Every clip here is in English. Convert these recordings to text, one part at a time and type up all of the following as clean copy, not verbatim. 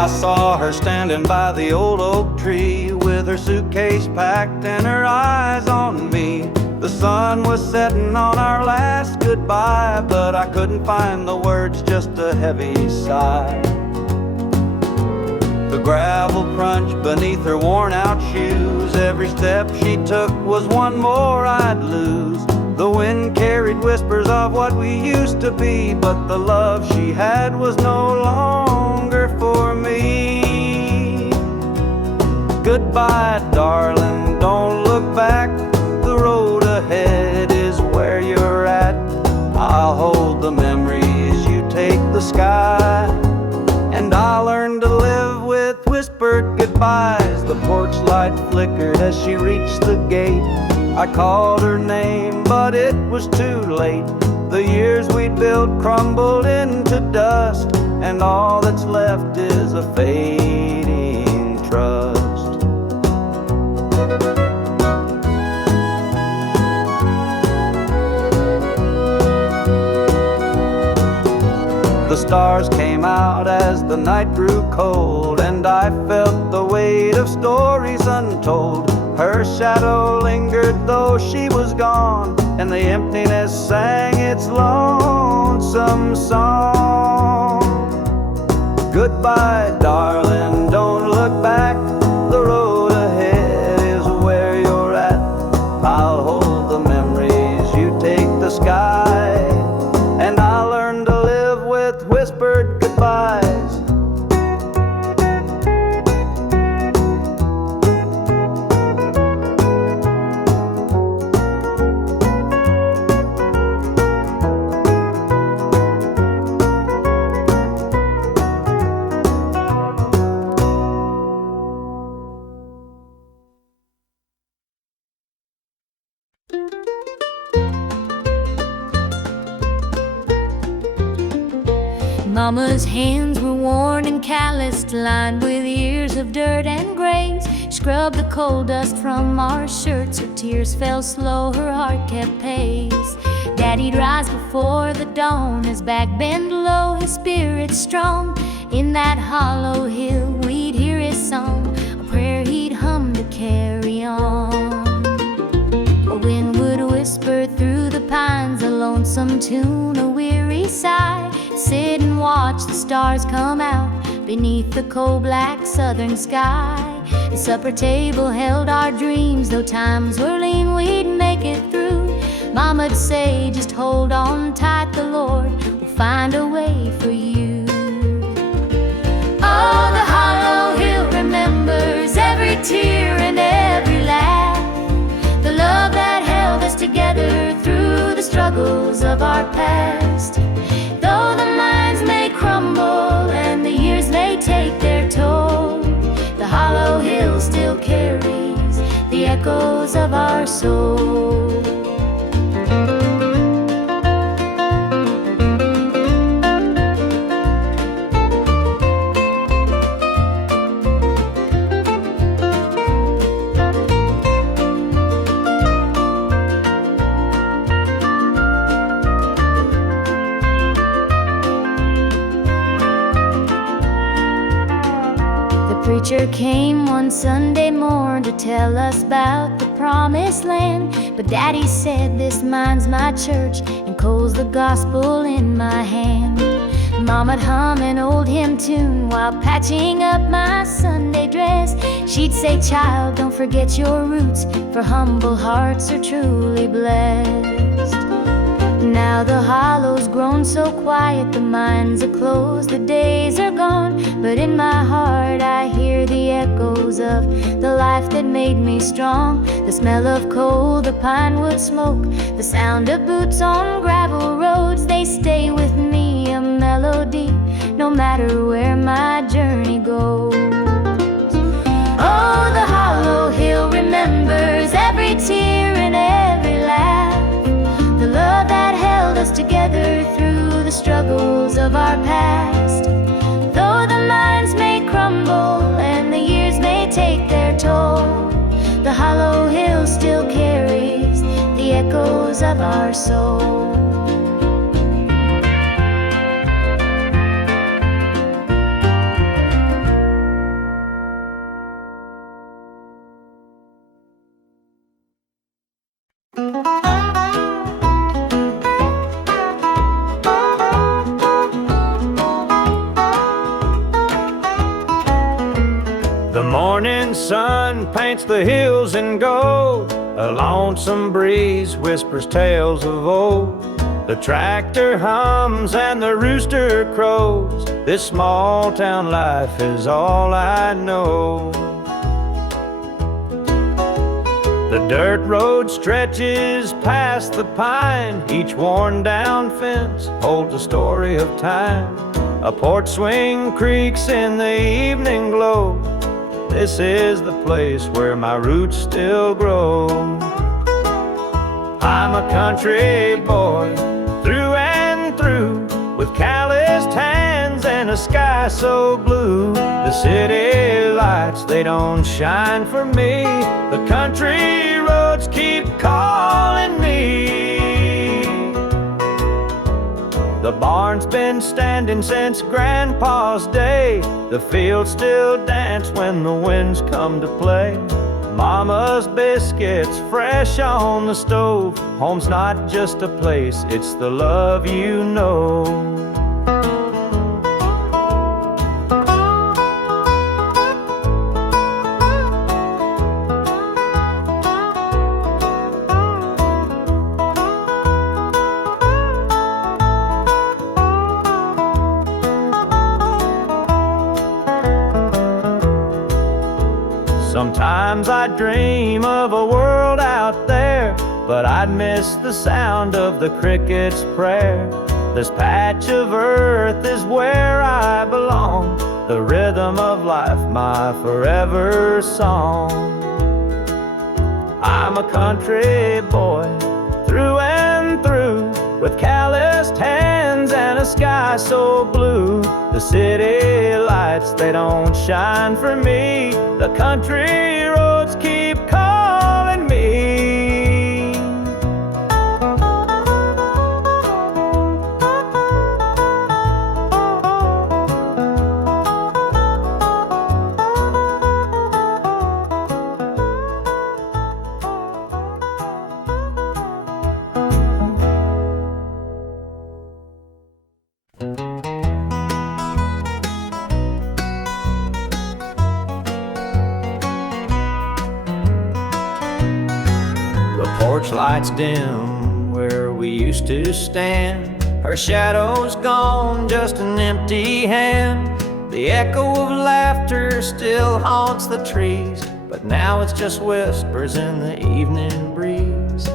I saw her standing by the old oak tree with her suitcase packed and her eyes on me. The sun was setting on our last goodbye, but I couldn't find the words, just a heavy sigh. The gravel crunched beneath her worn-out shoes. Every step she took was one more I'd lose. The wind carried whispers of what we used to be, but the love she had was no longer for me. Goodbye, darling, don't look back. The road ahead is where you're at. I'll hold the memories, you take the sky, and I'll learn to live with whispered goodbyes. The porch light flickered as she reached the gate. I called her name, but it was too late. The years we'd built crumbled into dust, and all that's left is a fading trust. The stars came out as the night grew cold, and I felt the weight of stories untold. Her shadow lingered though she was gone, and the emptiness sang its lonesome song. Goodbye, darling, don't look back. The road ahead is where you're at. I'll hold the memories, you take the sky, and I'll learn to live with whispered goodbyes. Mama's hands were worn and calloused, lined with years of dirt and graze. Scrubbed the coal dust from our shirts, her tears fell slow, her heart kept pace. Daddy'd rise before the dawn, his back bent low, his spirit strong. In that hollow hill we'd hear his song, a prayer he'd hum to carry on. A wind would whisper through the pines, a lonesome tune, a weary sigh. Sit and watch the stars come out beneath the coal-black southern sky. The supper table held our dreams, though times were lean, we'd make it through. Mama'd say, just hold on tight, the Lord will find a way for you. Oh, the hollow hill remembers every tear and every laugh, the love that held us together through the struggles of our past. Though the minds may crumble and the years may take their toll, the hollow hill still carries the echoes of our soul. The preacher came one Sunday morn to tell us about the promised land. But Daddy said, this mine's my church, and coal's the gospel in my hand. Mama'd hum an old hymn tune while patching up my Sunday dress. She'd say, child, don't forget your roots, for humble hearts are truly blessed. Now the hollow's grown so quiet, the mines are closed, the days are gone. But in my heart I hear the echoes of the life that made me strong. The smell of coal, the pine wood smoke, the sound of boots on gravel roads, they stay with me, a melody, no matter where my journey goes. Oh, the hollow hill remembers every tear and every laugh, the love that held us together through the struggles of our past. Though the minds may crumble and the years may take their toll, the hollow hill still carries the echoes of our soul. sun paints the hills in gold. A lonesome breeze whispers tales of old. The tractor hums and the rooster crows. This small town life is all I know. The dirt road stretches past the pine. Each worn down fence holds a story of time. A porch swing creaks in the evening glow. This is the place where my roots still grow. I'm a country boy through and through, with calloused hands and a sky so blue. The city lights, they don't shine for me. The country roads keep calling me. The barn's been standing since Grandpa's day. The fields still dance when the winds come to play. Mama's biscuits fresh on the stove. Home's not just a place, it's the love you know. Sometimes I dream of a world out there, but I'd miss the sound of the cricket's prayer. This patch of earth is where I belong, the rhythm of life, my forever song. I'm a country boy through and through, with calloused hands and a sky so blue. The city lights, they don't shine for me. The country roads keep calling me. Porch lights dim where we used to stand. Her shadow's gone, just an empty hand. The echo of laughter still haunts the trees, but now it's just whispers in the evening breeze.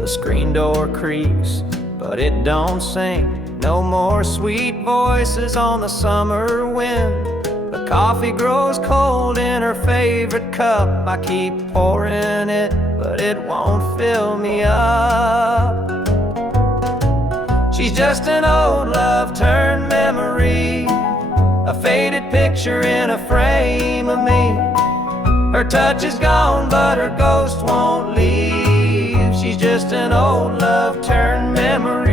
The screen door creaks, but it don't sing. No more sweet voices on the summer wind. The coffee grows cold in her favorite cup. I keep pouring it, but it won't fill me up. She's just an old love turned memory, a faded picture in a frame of me. Her touch is gone, but her ghost won't leave. She's just an old love turned memory.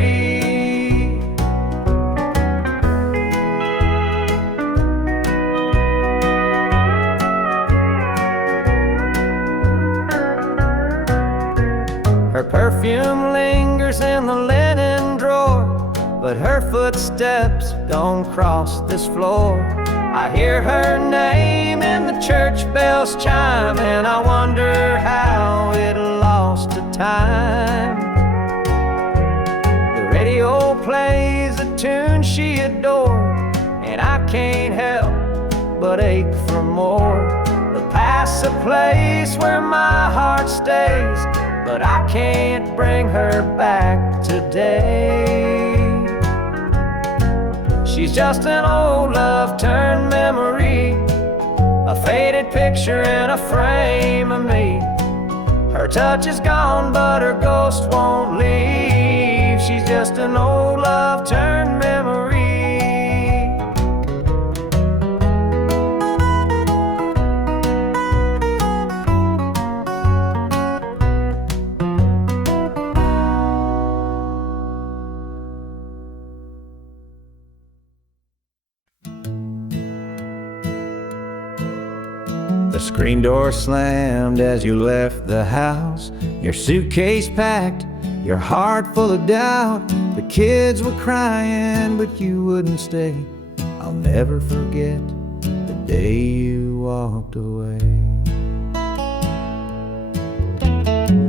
Her perfume lingers in the linen drawer, but her footsteps don't cross this floor. I hear her name in the church bells chime, and I wonder how it lost to time. The radio plays a tune she adored, and I can't help but ache for more. The past's a place where my heart stays, but I can't bring her back today. She's just an old love turned memory, a faded picture in a frame of me. Her touch is gone, but her ghost won't leave. She's just an old love turned memory. The screen door slammed as you left the house, your suitcase packed, your heart full of doubt. The kids were crying, but you wouldn't stay. I'll never forget the day you walked away.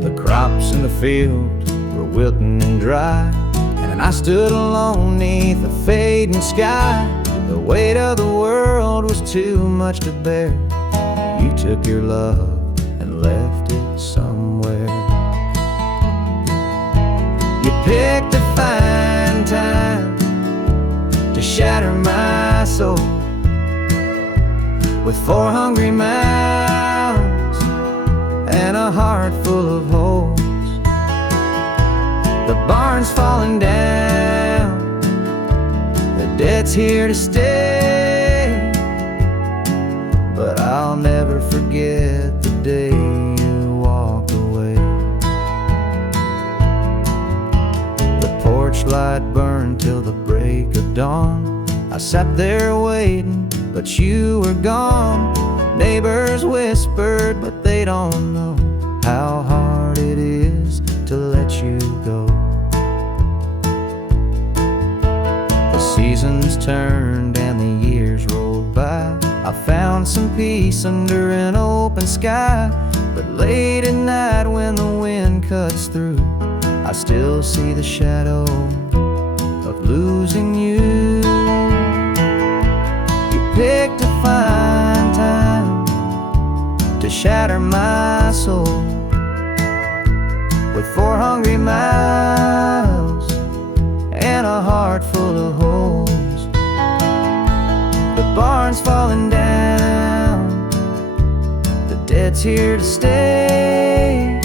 The crops in the field were wilting and dry, and I stood alone neath the fading sky. The weight of the world was too much to bear. You took your love and left it somewhere. You picked a fine time to shatter my soul with 4 hungry mouths and a heart full of holes. The barn's falling down, the debt's here to stay, but I'll never forget the day you walked away. The porch light burned till the break of dawn. I sat there waiting, but you were gone. Neighbors whispered, but they don't know how hard it is to let you go. The seasons turned and the years rolled by. I found some peace under an open sky, but late at night when the wind cuts through, I still see the shadow of losing you. You picked a fine time to shatter my soul with 4 hungry mouths and a heart full of holes. The barn's falling down, the debt's here to stay,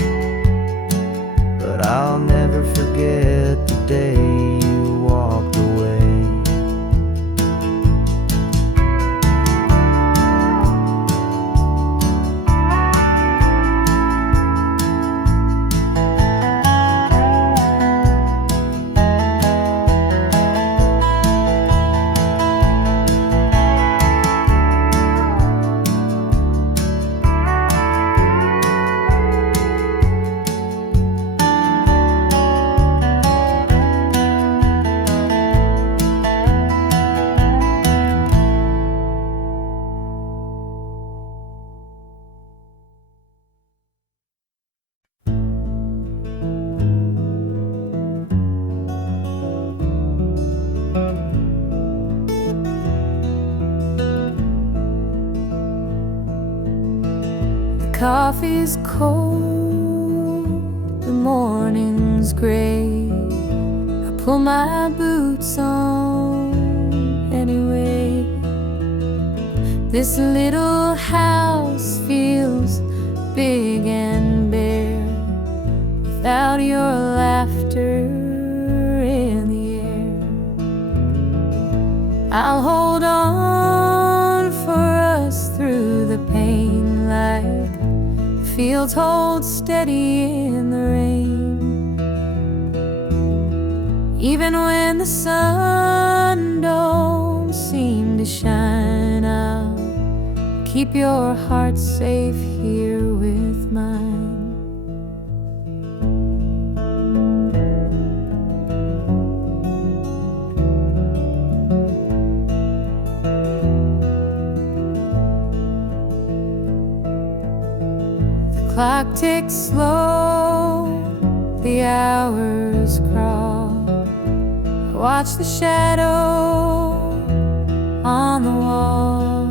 but I'll never forget the day you walked away. Coffee's cold, the morning's gray. I pull my boots on anyway. This little house feels big and bare without your laughter in the air. I'll hold on for us through the pain like fields hold steady in the rain. Even when the sun don't seem to shine, I'll keep your heart safe here with mine. Clock ticks slow, the hours crawl. I watch the shadow on the wall,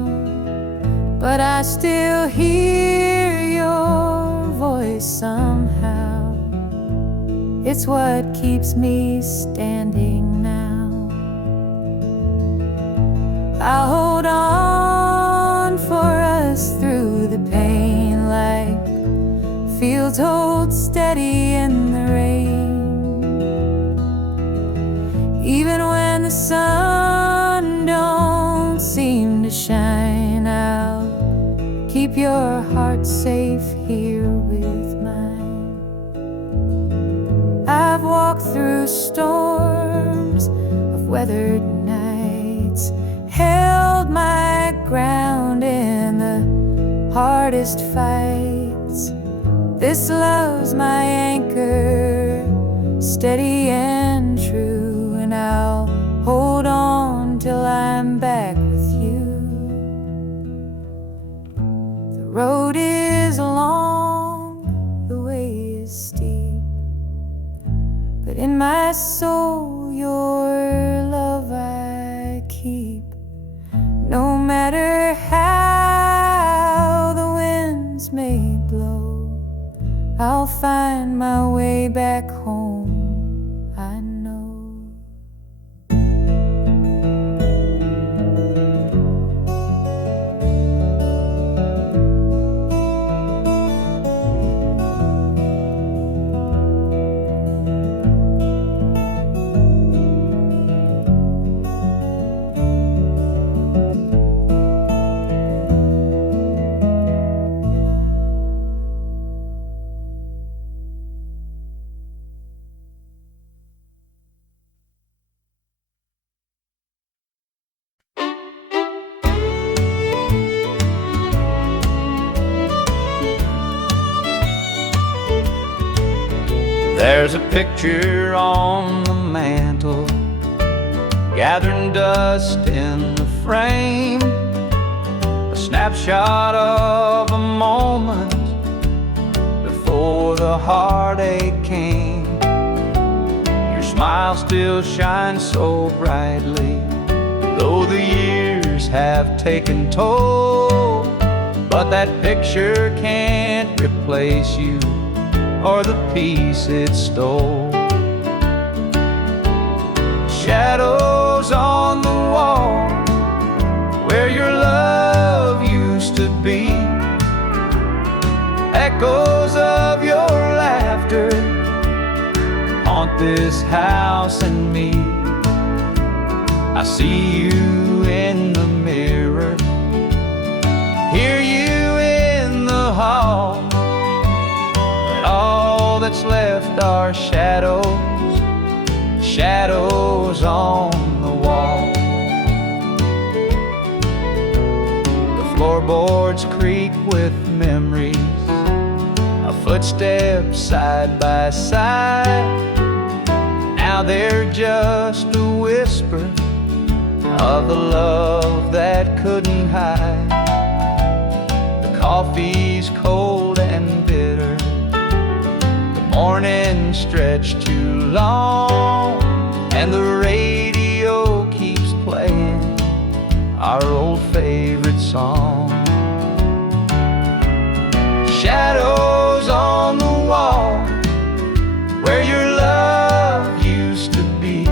but I still hear your voice somehow. It's what keeps me standing now. I'll hold on for us through the pain like fields hold steady in the rain. Even when the sun don't seem to shine, I'll keep your heart safe here with mine. I've walked through storms of weathered nights, held my ground in the hardest fights. This love's my anchor, steady and true, and I'll hold on till I'm back with you. road is long, the way is steep, but in my soul your love I keep. No matter how the winds may blow, I'll find my way back home, I know. There's a picture on the mantle, gathering dust in the frame, a snapshot of a moment before the heartache came. Your smile still shines so brightly, though the years have taken toll, but that picture can't replace you or the peace it stole. Shadows on the wall where your love used to be, echoes of your laughter haunt this house and me. I see you in the mirror, hear you in the hall. All that's left are shadows, shadows on the wall. The floorboards creak with memories of footsteps side by side. Now they're just a whisper of the love that couldn't hide. The coffee's cold and bitter, morning stretched too long, and the radio keeps playing our old favorite song. Shadows on the wall where your love used to be,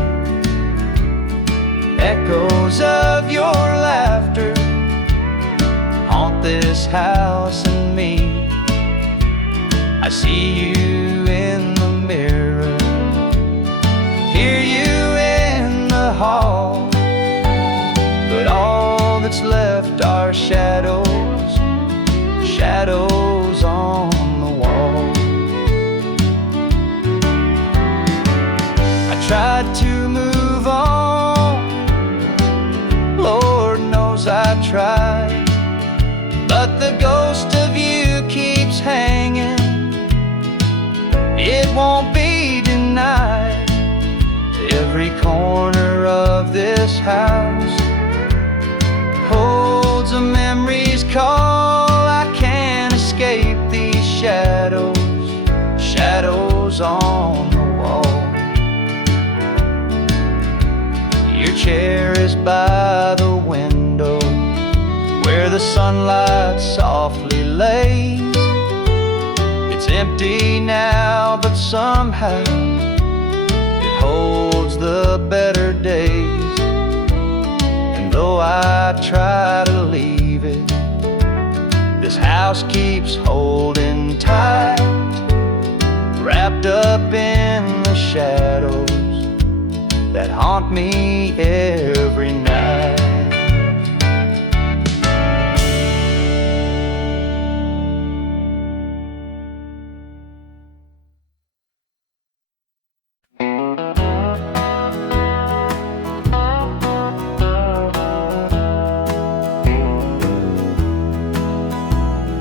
echoes of your laughter haunt this house and me. I see you in the mirror, hear you in the hall, but all that's left are shadows, shadows on the wall. I tried to move on, Lord knows I tried, but the ghost of you keeps hanging. It won't be denied. Every corner of this house holds a memory's call. I can't escape these shadows, shadows on the wall. Your chair is by the window where the sunlight softly lays. It's empty now, but somehow it holds the better days. And though I try to leave it, this house keeps holding tight, wrapped up in the shadows that haunt me every night.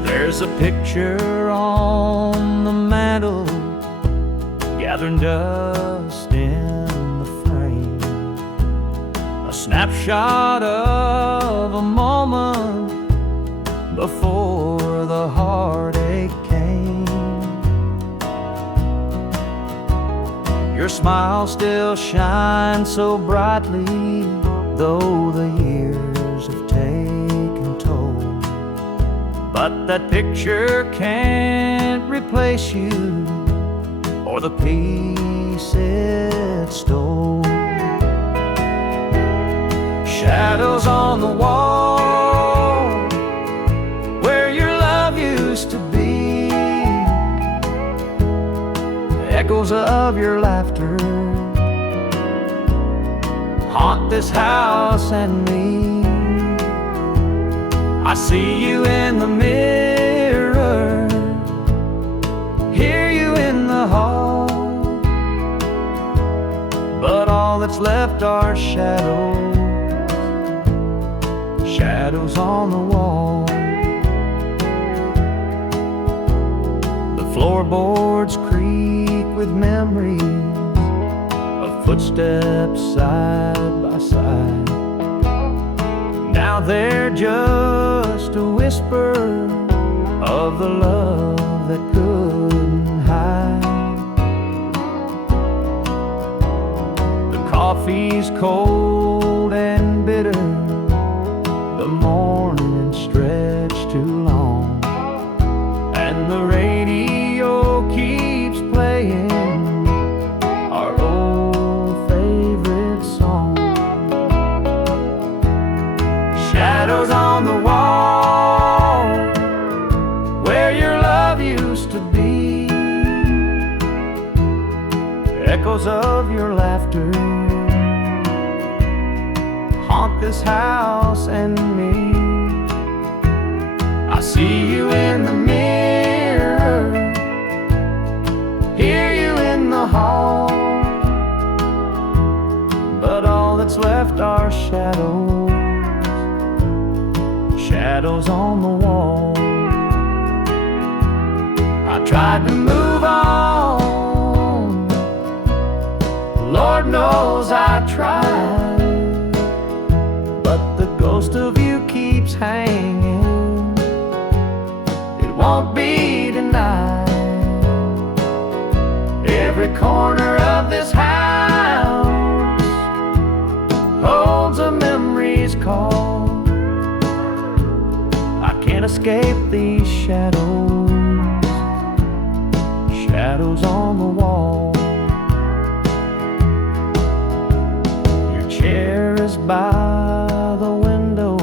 There's a picture on the mantle, gathering dust in the frame, a snapshot of a moment before the Your smile still shines so brightly, though the years have taken toll. But that picture can't replace you or the peace it stole. Shadows on the wall where your love used to be, echoes of your laughter haunt this house and me. I see you in the mirror, hear you in the hall, but all that's left are shadows, shadows on the wall. The floorboards creak with memories of footsteps side by side. Now they're just a whisper of the love that couldn't hide. The coffee's cold and bitter, the morning stretched too long, and the radio keeps playing our old favorite song. Shadows on the wall where your love used to be, echoes of your laughter haunt this house and me. I see you in the mirror, hear you in the hall, but all that's left are shadows, shadows on the wall. I tried to move on, Lord knows I tried, but the ghost of you keeps hanging, it won't be denied. Every corner of this house holds a memory's call. I can't escape these shadows, shadows on the wall. Your chair is by the window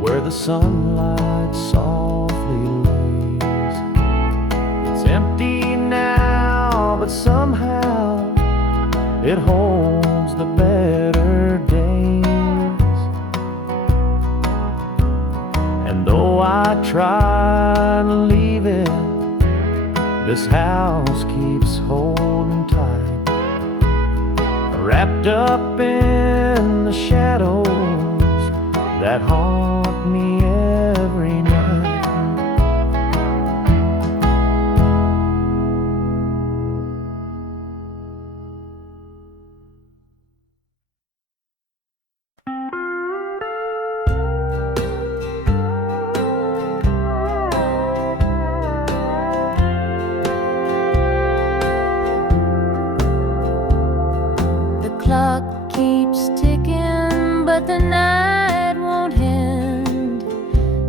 where the sunlight softly lays. It's empty now, but somehow it holds the better days. And though I try to leave it, this house keeps holding tight, wrapped up in the shadows that haunt me every night. The clock keeps ticking, but the night won't end.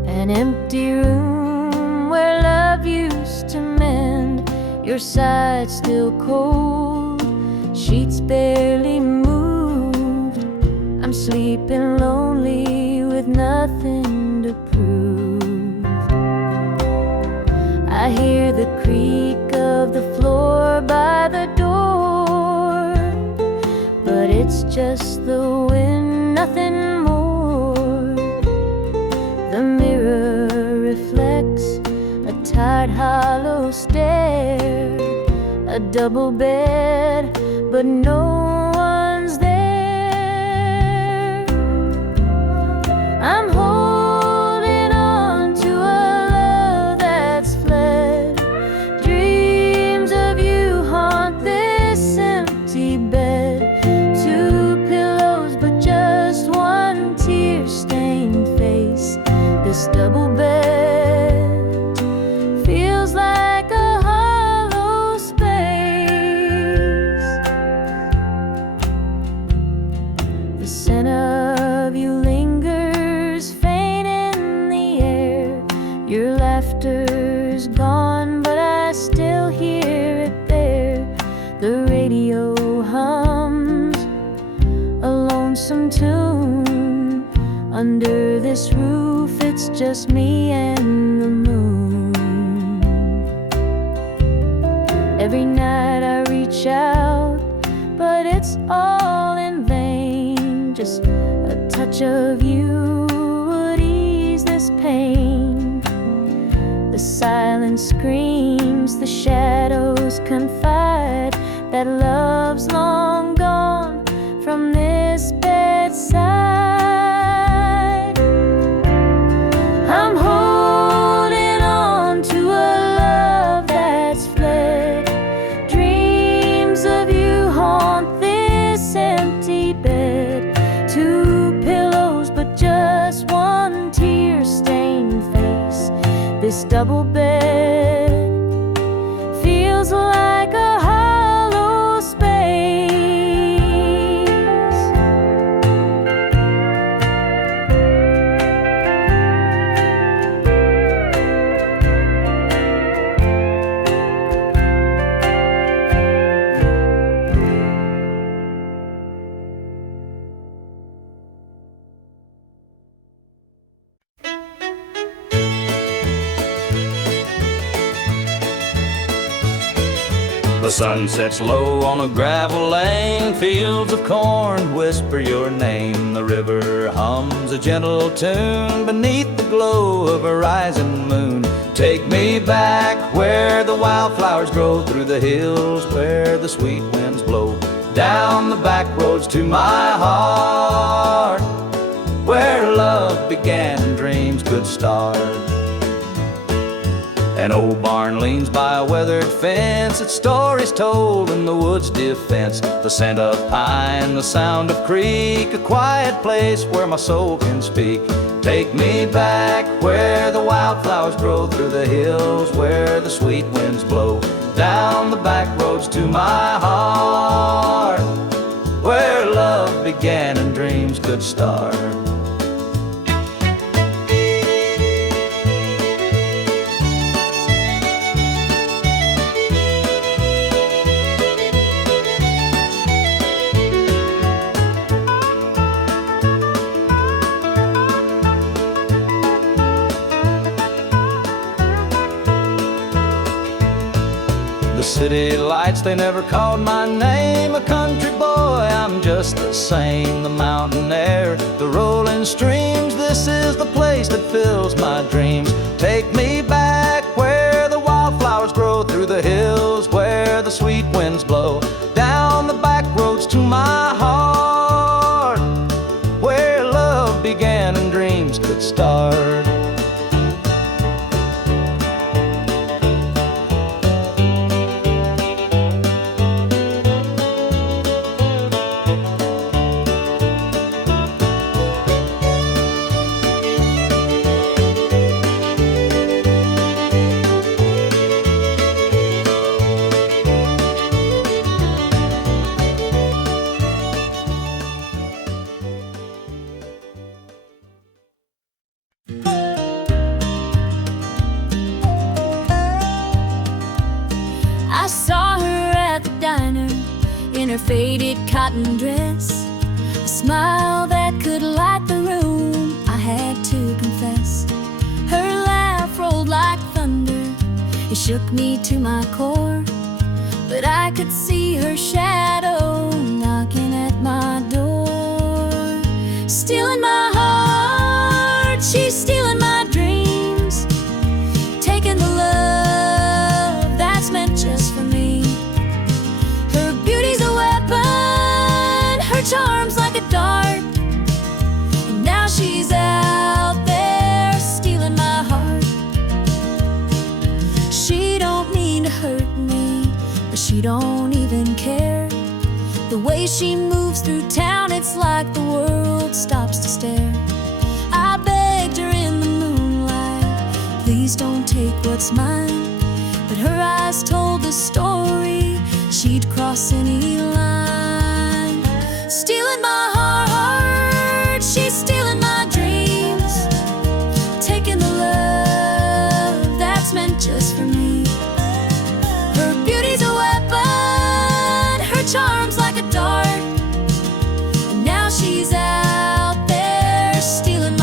An empty room where love used to mend. Your side still cold, sheets barely moved. I'm sleeping lonely with nothing to prove. I hear the creak of the floor by the door, but it's just the wind, nothing more. The mirror reflects a tired, hollow stare, a double bed, but no one's there. I'm holding on to a love that's fled. Dreams of you haunt this empty bed. Two pillows, but just one tear-stained face. This double bed feels like a hollow space. Under this roof, it's just me and the moon. Every night I reach out, but it's all in vain. Just a touch of you would ease this pain. The silence screams, the shadows confide that love's long gone from this bedside. I'm holding on to a love that's fled. Dreams of you haunt this empty bed. Two pillows, but just one tear-stained face. This double bed feels like a hollow space. The sun sets low on a gravel lane. Fields of corn whisper your name. The river hums a gentle tune beneath the glow of a rising moon. Take me back where the wildflowers grow, through the hills where the sweet winds blow, down the back roads to my heart, where love began and dreams could start. An old barn leans by a weathered fence, its stories told in the wood's defense. The scent of pine, the sound of creek, a quiet place where my soul can speak. Take me back where the wildflowers grow, through the hills where the sweet winds blow, down the back roads to my heart, where love began and dreams could start. The city lights, they never called my name. A country boy, I'm just the same. The mountain air, the rolling streams, this is the place that fills my dreams. Take me back where the wildflowers grow, through the hills where the sweet winds blow, down the back roads to my heart, where love began and dreams could start. I saw her at the diner in her faded cotton dress, a smile that could light the room, I had to confess. Her laugh rolled like thunder, it shook me to my core, but I could see her shadow knocking at my door. Stealing my heart, she's stealing my dreams, taking the love that's meant just for me. Her beauty's a weapon, her charm's like a dart, and now she's out there stealing my heart. She don't mean to hurt me, but she don't even care. The way she moves through town, it's like the world stops to stare. I begged her in the moonlight, please don't take what's mine, but her eyes told the story, she'd cross any line. Stealing my heart, she's stealing my dreams, taking the love that's meant just for me. Her beauty's a weapon, her charm's like a dart, and now she's out there stealing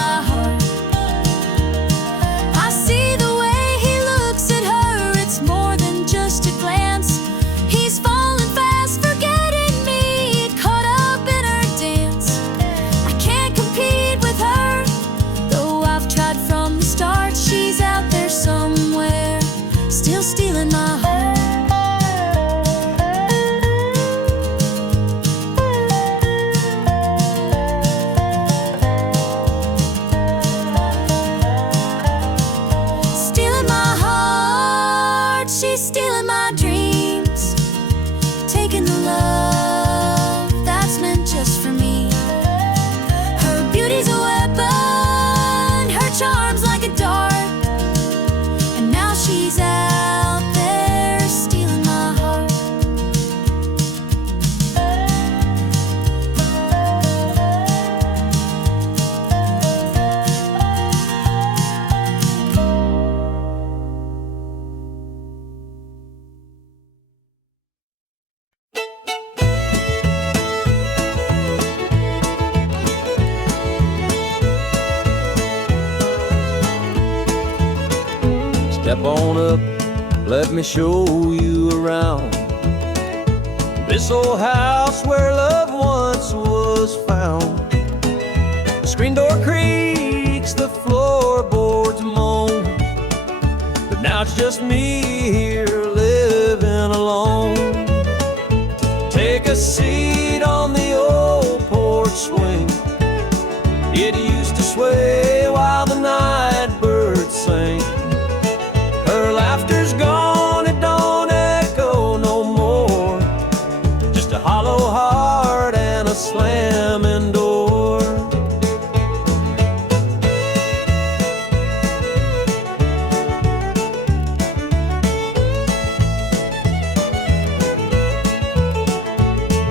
Step on up, let me show you around this old house where love once was found. The screen door creaks, the floorboards moan, but now it's just me here living alone. Take a seat on the old porch swing. It used to sway while the night birds sang. Her laughter's gone, it don't echo no more. Just a hollow heart and a slamming door.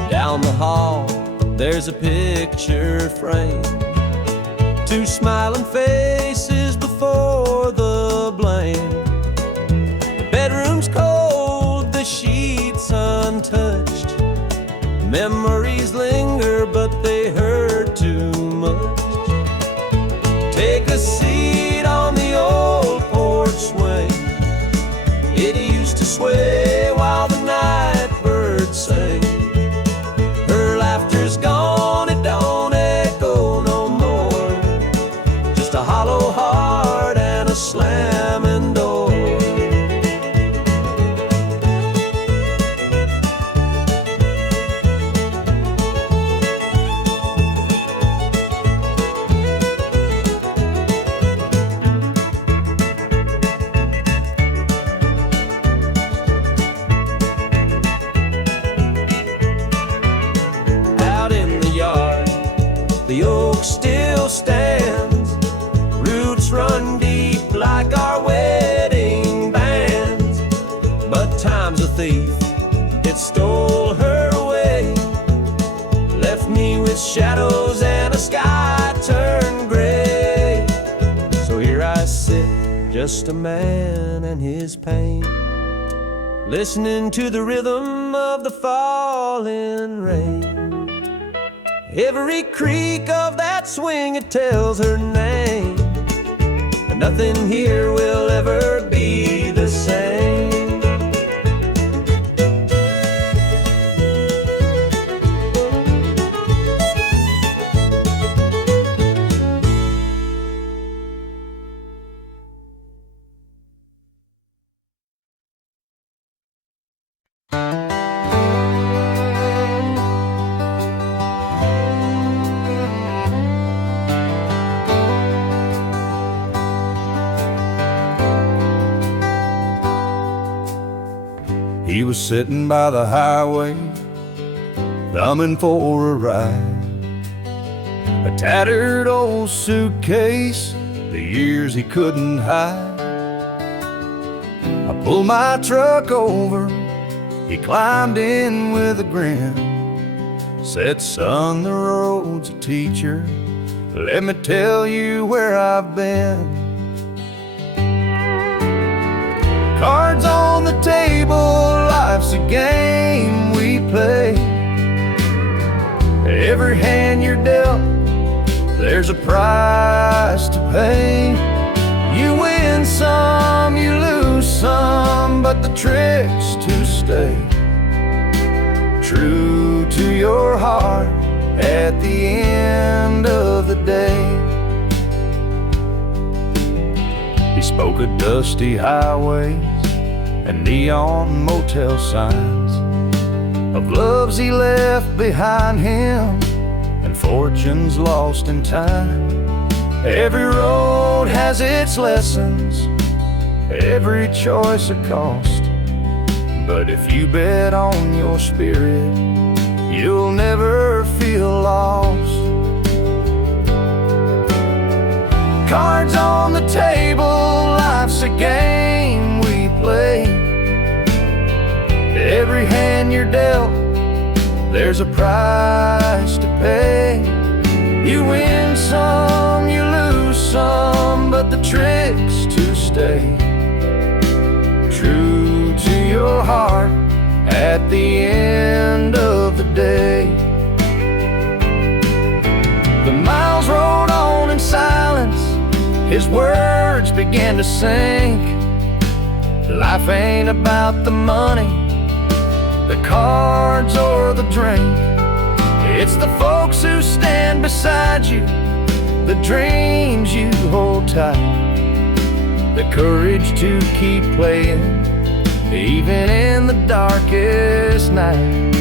Down the hall, there's a picture frame. Two smiling faces before the blame. The bedroom's cold, the sheets untouched. Memories linger, but they hurt too much. Take a seat on the old porch swing. It used to sway while the night birds sang. Her laughter's gone, it don't echo no more. Just a hollow heart and a slamming door. Out in the yard, the oak still stands. Roots run deep like our wedding bands. But time's a thief, it stole her away. Left me with shadows and a sky turned gray. So here I sit, just a man and his pain, listening to the rhythm of the falling rain. Every creak of that swing, it tells her name. And nothing here will ever be the same. He was sitting by the highway, thumbing for a ride. A tattered old suitcase, the years he couldn't hide. I pulled my truck over, he climbed in with a grin. Said, son, the road's a teacher, let me tell you where I've been. Cards on the table, life's a game we play. Every hand you're dealt, there's a price to pay. You win some, you lose some, but the trick's to stay true to your heart at the end of the day. He spoke of dusty highways and neon motel signs, of loves he left behind him and fortunes lost in time. Every road has its lessons, every choice a cost, but if you bet on your spirit, you'll never feel lost. Cards on the table, life's a game we play. Every hand you're dealt, there's a price to pay. You win some, you lose some, but the trick's to stay true to your heart at the end of the day. The miles rolled on in silence, his words began to sink. Life ain't about the money, the cards or the drink. It's the folks who stand beside you, the dreams you hold tight, the courage to keep playing, even in the darkest night.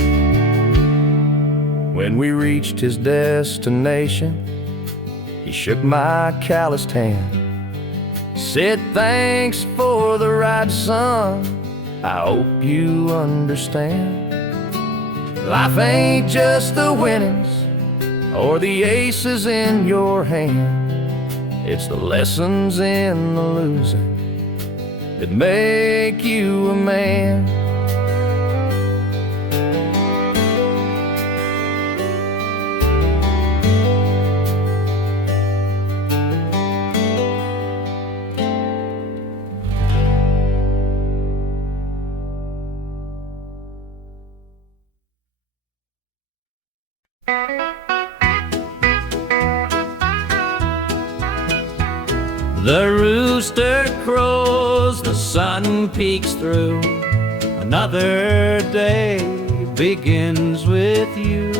When we reached his destination, he shook my calloused hand, said, "Thanks for the ride, son, I hope you understand. Life ain't just the winnings or the aces in your hand. It's the lessons in the losing that make you a man." The rooster crows, the sun peeks through. Another day begins with you.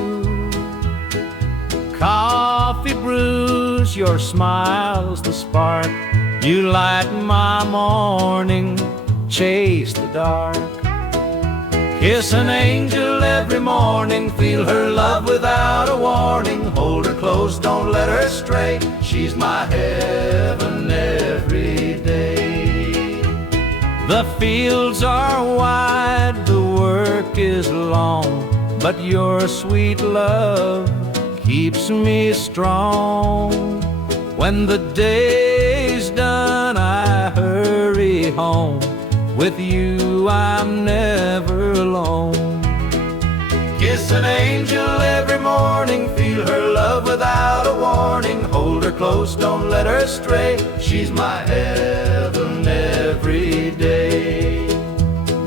Coffee brews, your smile's the spark. You light my morning, chase the dark. Kiss an angel every morning, feel her love without a warning. Hold her close, don't let her stray, she's my heaven every day. The fields are wide, the work is long, but your sweet love keeps me strong. When the day's done, I hurry home. With you I'm never alone. Kiss an angel every morning, feel her love without a warning. Hold her close, don't let her stray, she's my heaven every day.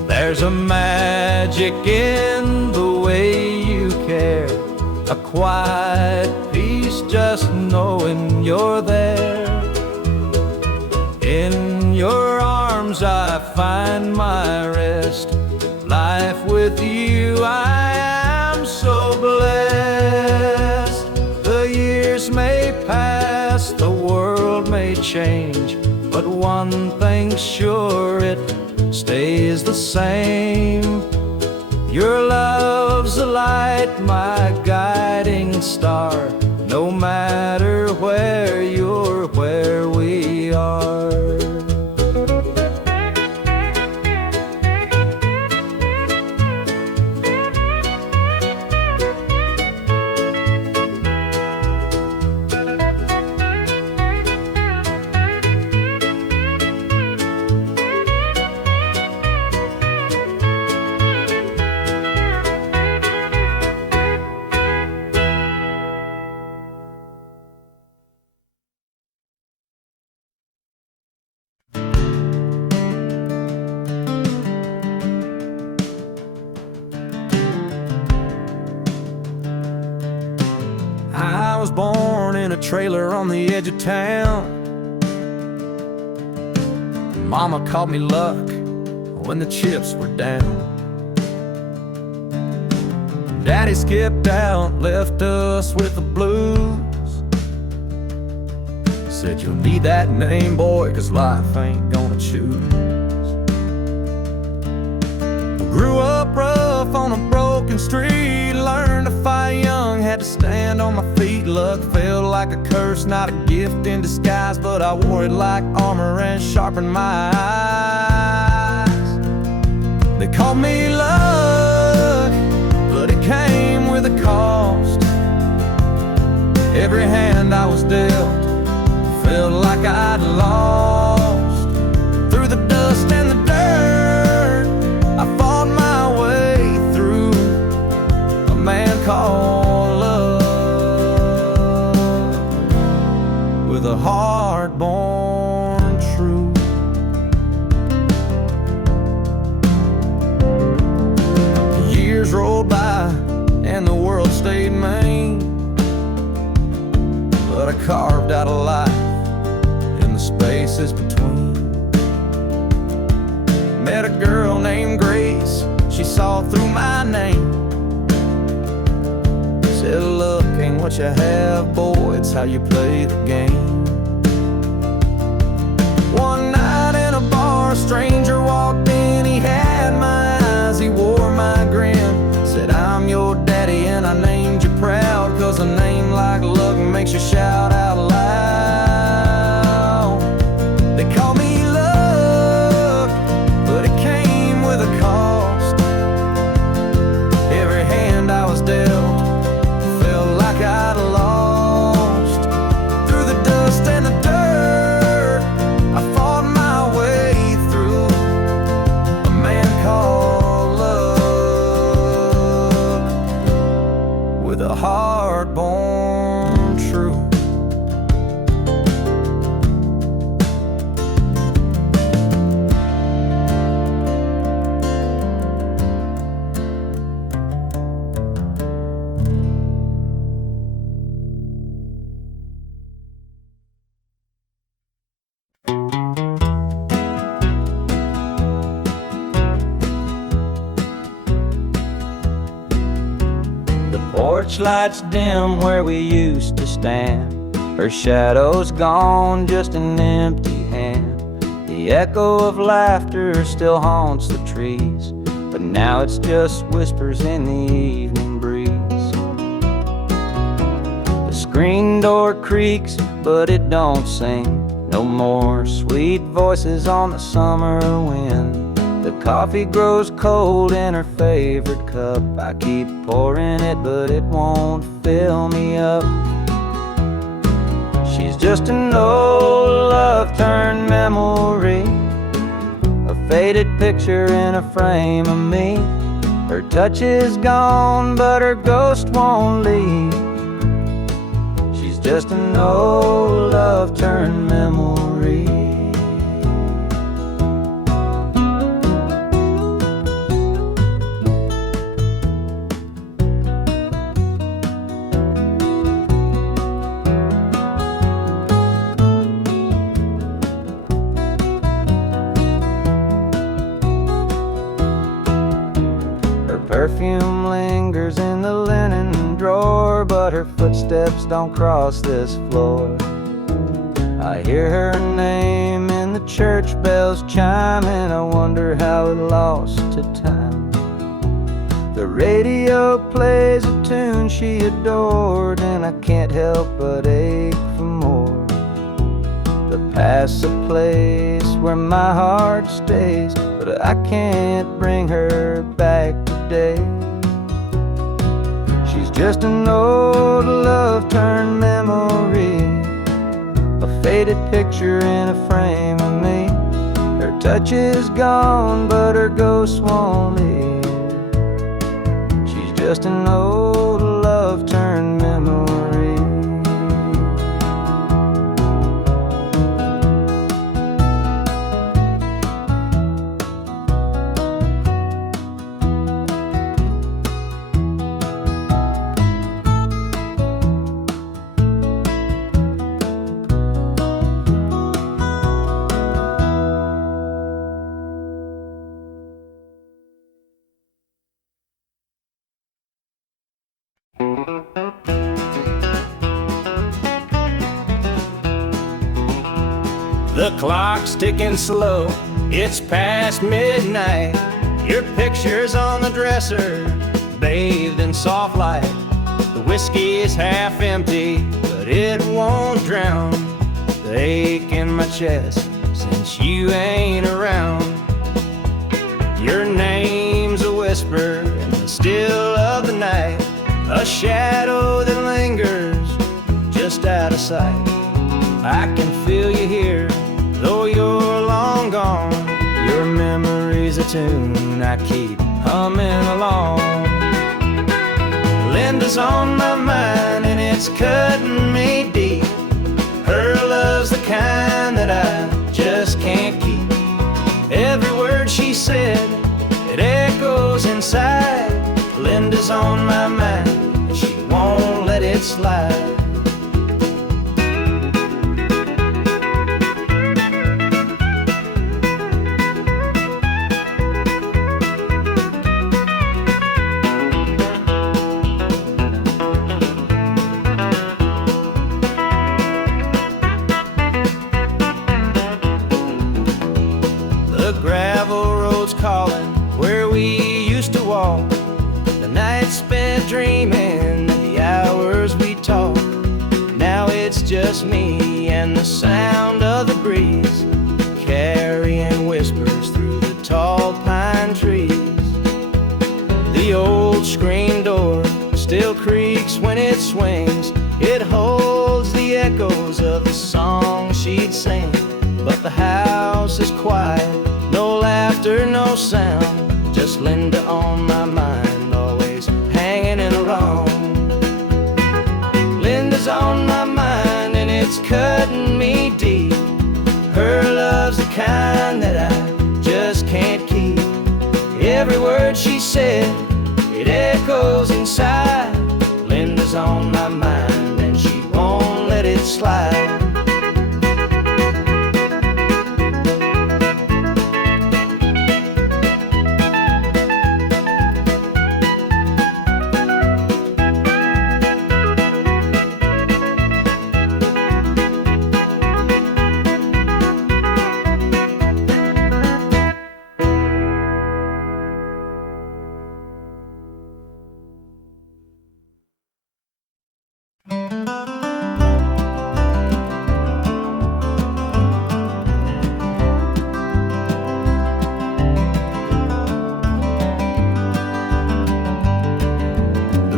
There's a magic in the way you care, a quiet peace just knowing you're there. In your arms I find my rest. Life with you I am so blessed. The years may pass, the world may change, but one thing's sure, it stays the same. Your love's a light, my guiding star. No matter where you're, where we are. I was born in a trailer on the edge of town. Mama called me luck when the chips were down. Daddy skipped out, left us with the blues. Said you'll need that name, boy, 'cause life ain't gonna choose. Grew up rough on a broken street, learned to fight young, had to stand on my feet. Luck felt like a curse, not a gift in disguise, but I wore it like armor and sharpened my eyes. They called me luck, but it came with a cost. Every hand I was dealt felt like I'd lost. Through the dust and the dirt, I fought my way through. A man called love, with a heart born true. Years rolled by and the world stayed mean, but I carved out a life in the spaces between. met a girl named Grace. She saw through my name. Said, look, ain't what you have, boy, it's how you play the game. One night in a bar, a stranger walked in. He had my eyes, he wore my grin. Said, I'm your daddy and I named you proud, 'cause a name like Luck makes you shout out loud. They call me Luck, but it came with a cost. Every hand I was dealt felt like I'd lost. Through the dust and the dirt, I fought my way through. A man called love, with a heart born true. The porch lights dim where we used to stand. Her shadow's gone, just an empty hand. The echo of laughter still haunts the trees, but now it's just whispers in the evening breeze. The screen door creaks, but it don't sing. No more sweet voices on the summer wind. The coffee grows cold in her favorite cup. I keep pouring it, but it won't fill me up. She's just an old love-turned memory, a faded picture in a frame of me. Her touch is gone, but her ghost won't leave. She's just an old love-turned memory. Perfume lingers in the linen drawer, but her footsteps don't cross this floor. I hear her name in the church bells chiming. I wonder how it lost to time. The radio plays a tune she adored, and I can't help but ache for more. The past's a place where my heart stays, but I can't bring her back today. She's just an old love-turned memory, a faded picture in a frame of me. Her touch is gone, but her ghost won't leave. She's just an old love-turned memory. The clock's ticking slow, it's past midnight. Your picture's on the dresser, bathed in soft light. The whiskey is half empty, but it won't drown the ache in my chest since you ain't around. Your name's a whisper in the still of the night, a shadow that lingers just out of sight. I can feel you here, though you're long gone. Your memory's a tune I keep humming along. Linda's on my mind and it's cutting me deep. Her love's the kind that I just can't keep. Every word she said, it echoes inside. Linda's on my mind and she won't let it slide. nights spent dreaming, the hours we talked. Now it's just me and the sound of the breeze, carrying whispers through the tall pine trees. The old screen door still creaks when it swings. It holds the echoes of the song she'd sing. But the house is quiet, no laughter, no sound, just Linda on my mind, always hanging in a wrong. Linda's on my mind and it's cutting me deep. Her love's the kind that I just can't keep. Every word she said, it echoes inside. Linda's on my mind and she won't let it slide.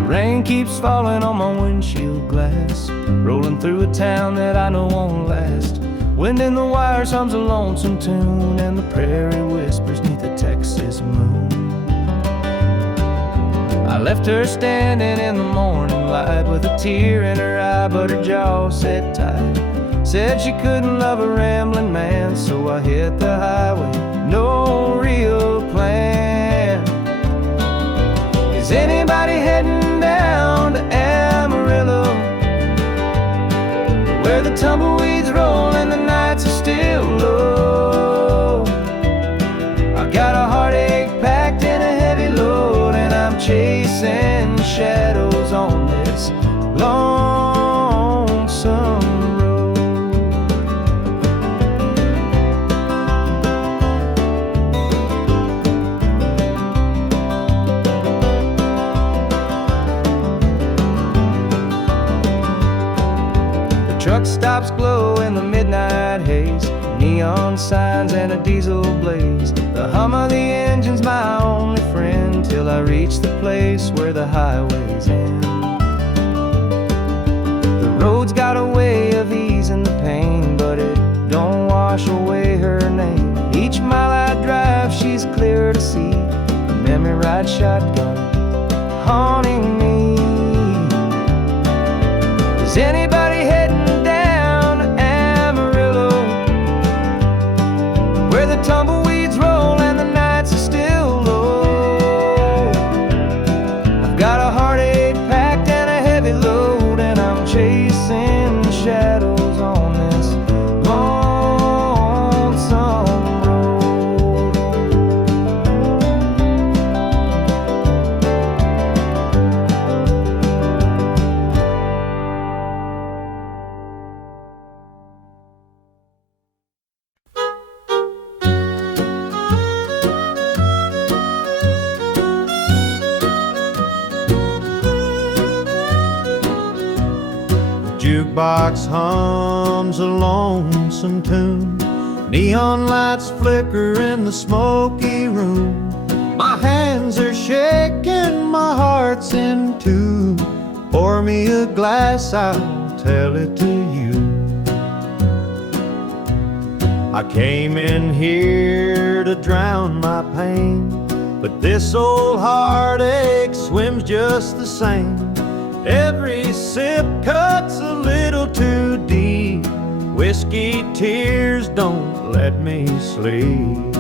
Rain keeps falling on my windshield glass, rolling through a town that I know won't last. Wind in the wires hums a lonesome tune, and the prairie whispers neath the Texas moon. I left her standing in the morning light with a tear in her eye, but her jaw said tight. Said she couldn't love a rambling man, so I hit the highway, no real plan. Is anybody heading down to Amarillo, where the tumbleweeds roll and the nights are still low? I got a heartache packed in a heavy load, and I'm chasing shadows on this lonesome road. Truck stops glow in the midnight haze, neon signs and a diesel blaze. The hum of the engine's my only friend, till I reach the place where the highways end. The road's got a way of easing the pain, but it don't wash away her name. Each mile I drive, she's clear to see, a memory ride shotgun haunting me. Is anybody heading where the tumbleweeds roll and the nights are still low? I've got a heartache packed and a heavy load, and I'm chasing shadows on this lonesome road. Jukebox hums a lonesome tune, neon lights flicker in the smoky room. My hands are shaking, my heart's in two. Pour me a glass, I'll tell it to you. I came in here to drown my pain, but this old heartache swims just the same. Every sip cuts a little too deep. Whiskey tears don't let me sleep.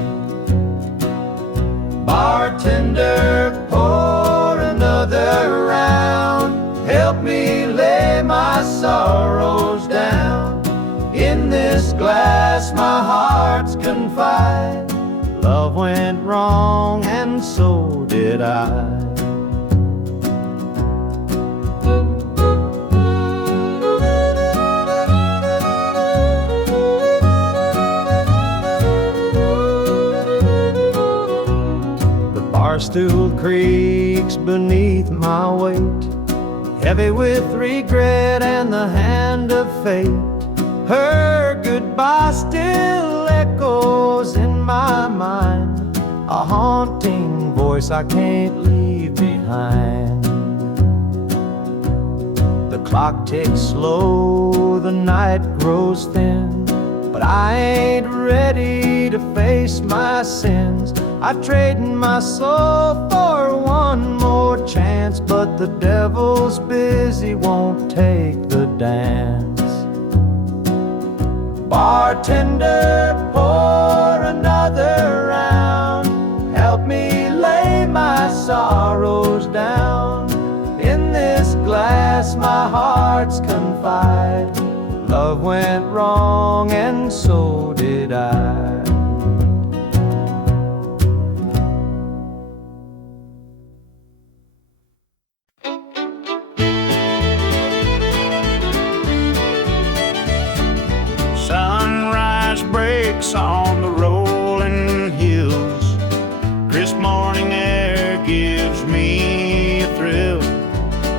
Bartender, pour another round. Help me lay my sorrows down. In this glass my heart's confined. Love went wrong and so did I. Barstool creaks shakes beneath my weight, heavy with regret and the hand of fate. Her goodbye still echoes in my mind, a haunting voice I can't leave behind. The clock ticks slow, the night grows thin, but I ain't ready to face my sins. I've traded my soul for one more chance, but the devil's busy, won't take the dance. Bartender, pour another round, help me lay my sorrows down. In this glass my heart's confide, love went wrong and so did I. Sunrise breaks on the rolling hills, crisp morning air gives me a thrill.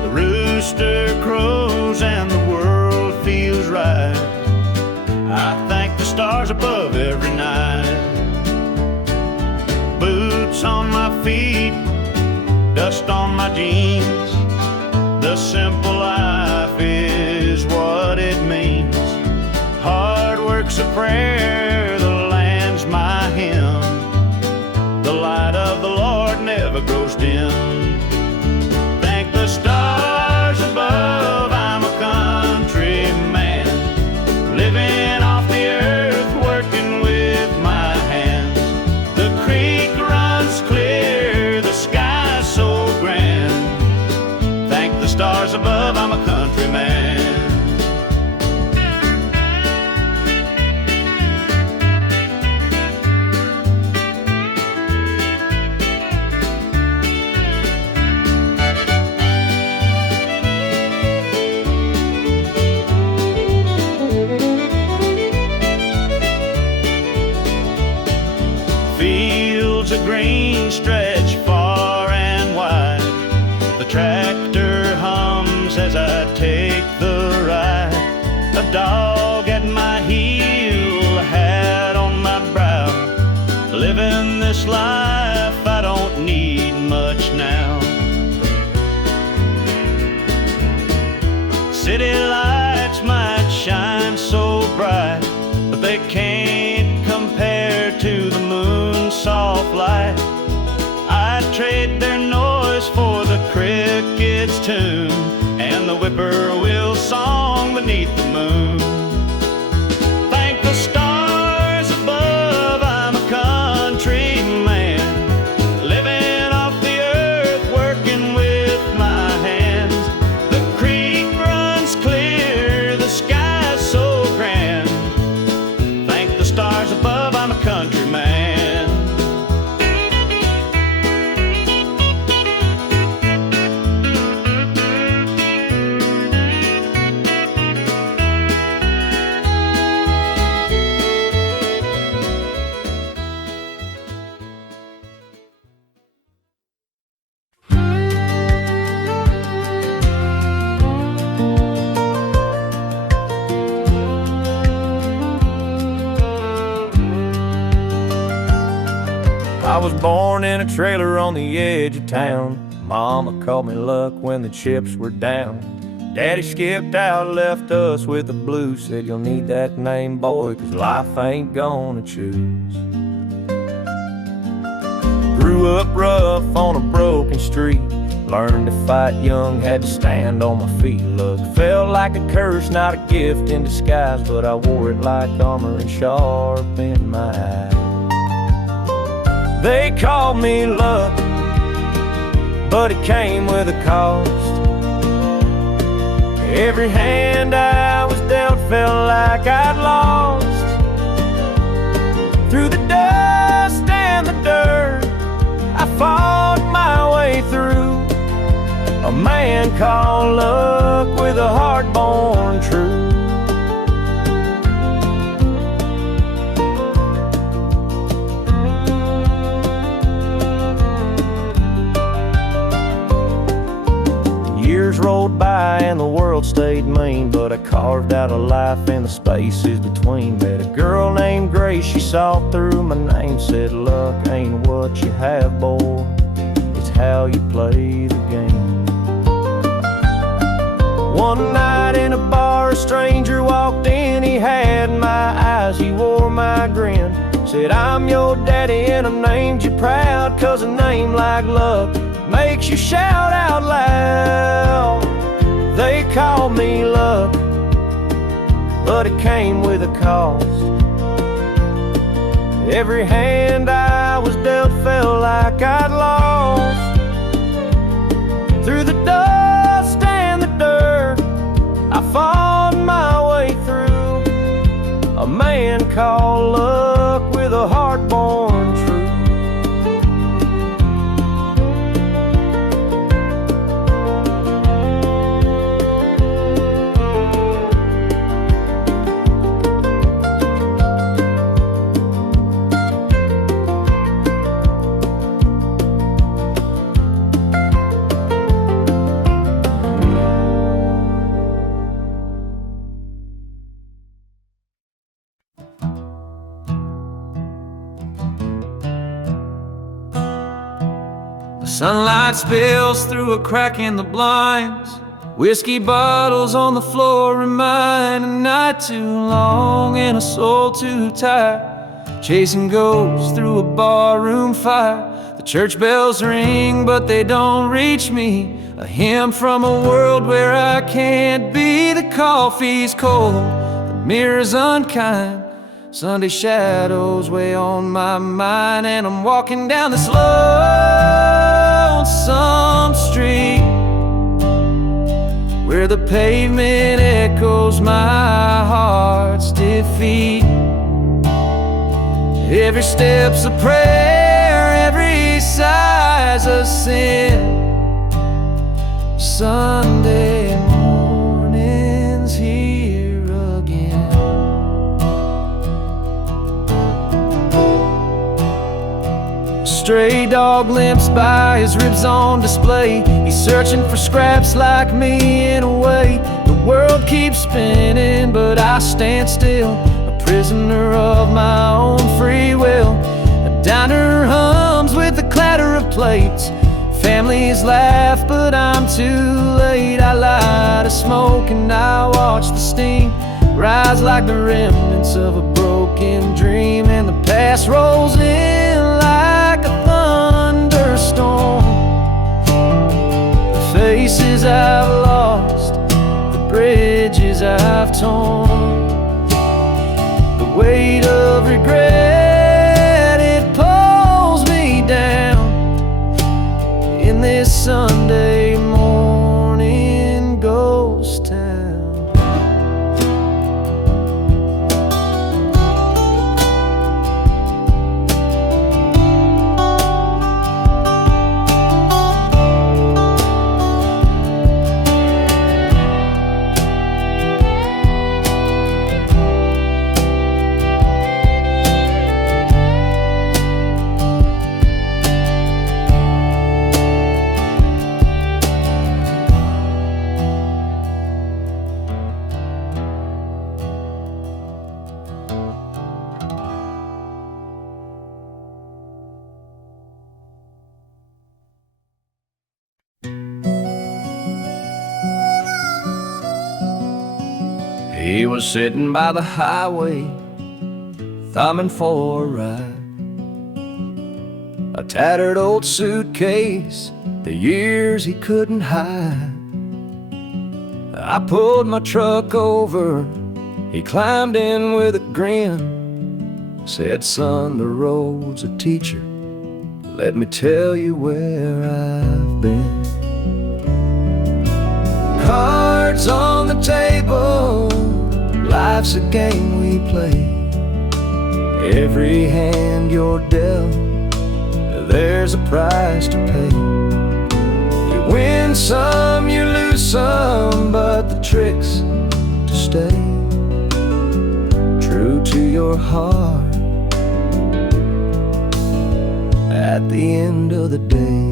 The rooster crows and the world feels right. I thank the stars above every night. Boots on my feet, dust on my jeans, the simple life is what it means. Hard work's a prayer, the land's my hymn. The light of the Lord never grows dim. Thank the stars above, I'm a country man, living off the earth, working with my hands. The creek runs clear, the sky's so grand. Thank the stars above, I'm a country man. Green stretch far and wide, the tractor hums as I take the ride. A dog at my heel, a hat on my brow, living this life I don't need much now. City lights might shine so bright, but they can't compare to the moon's soft light. I'd trade their noise for the cricket's tune and the whippoorwill song beneath the moon. Thank the stars above, I'm a country man, living off the earth, working with my hands. The creek runs clear, the sky's so grand. Thank the stars above, I'm a country man. I was born in a trailer on the edge of town. Mama called me luck when the chips were down. Daddy skipped out, left us with the blues. Said you'll need that name, boy, 'cause life ain't gonna choose. Grew up rough on a broken street, learned to fight young, had to stand on my feet. Look, felt like a curse, not a gift in disguise, but I wore it like armor and sharp in my eye. They called me luck, but it came with a cost. Every hand I was dealt felt like I'd lost. Through the dust and the dirt, I fought my way through. A man called luck with a heart born true. and the world stayed mean, but I carved out a life in the spaces between. Met a girl named Grace, she saw through my name, said luck ain't what you have, boy, it's how you play the game. One night in a bar, a stranger walked in, he had my eyes, he wore my grin. Said, I'm your daddy and I named you proud, 'cause a name like luck makes you shout out loud. They call me luck, but it came with a cost. Every hand I was dealt felt like I'd lost. Through the dust and the dirt, I fought my way through. A man called luck with a heart born true. Sunlight spills through a crack in the blinds. Whiskey bottles on the floor remind a night too long and a soul too tired. Chasing ghosts through a barroom fire. The church bells ring, but they don't reach me. A hymn from a world where I can't be. The coffee's cold, the mirror's unkind. Sunday shadows weigh on my mind, and I'm walking down this lonesome street where the pavement echoes my heart's defeat. Every step's a prayer, every sigh's a sin. Sunday morning's here again. Stray dog limps by, his ribs on display. He's searching for scraps like me in a way. The world keeps spinning, but I stand still, a prisoner of my own free will. A diner hums with the clatter of plates. Families laugh, but I'm too late. I light a smoke and I watch the steam rise like the remnants of a broken dream. And the past rolls in like a thunderstorm. The faces I've lost, the bridges I've torn, the weight of regret, it pulls me down in this Sunday morning ghost town. He was sitting by the highway, thumbing for a ride. A tattered old suitcase, the years he couldn't hide. I pulled my truck over, he climbed in with a grin. Said, son, the road's a teacher, let me tell you where I've been. Cards on the table, life's a game we play. Every hand you're dealt, there's a price to pay. You win some, you lose some, but the trick's to stay true to your heart at the end of the day.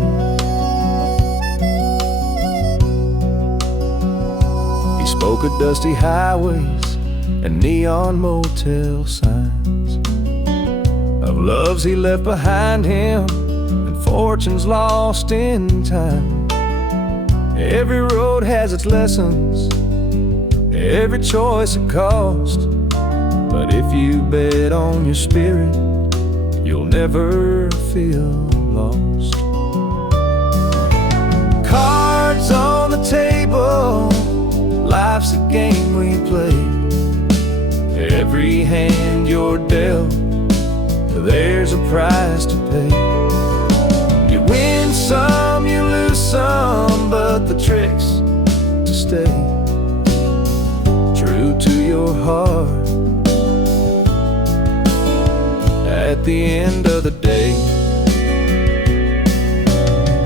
polka dusty highways and neon motel signs, of loves he left behind him and fortunes lost in time. Every road has its lessons, every choice a cost, but if you bet on your spirit, you'll never feel lost. Cards on the table, life's a game we play. Every hand you're dealt, there's a price to pay. You win some, you lose some, but the trick's to stay true to your heart at the end of the day.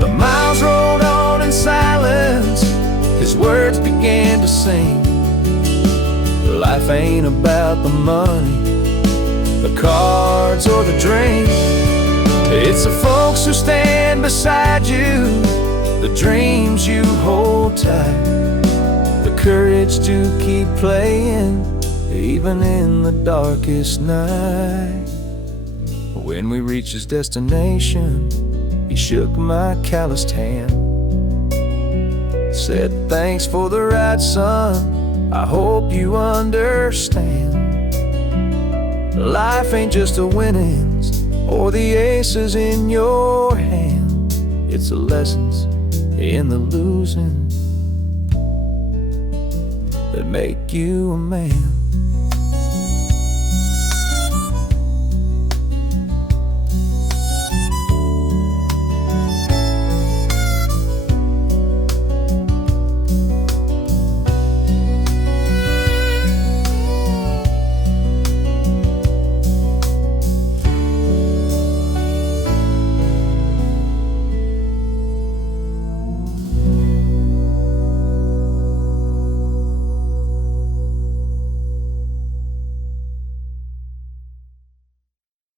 The miles rolled on in silence, his words began to sing. Life ain't about the money, the cards or the drink. It's the folks who stand beside you, the dreams you hold tight, the courage to keep playing even in the darkest night. When we reached his destination, he shook my calloused hand, said, "Thanks for the ride, son, I hope you understand. Life ain't just the winnings or the aces in your hand, it's the lessons in the losing that make you a man."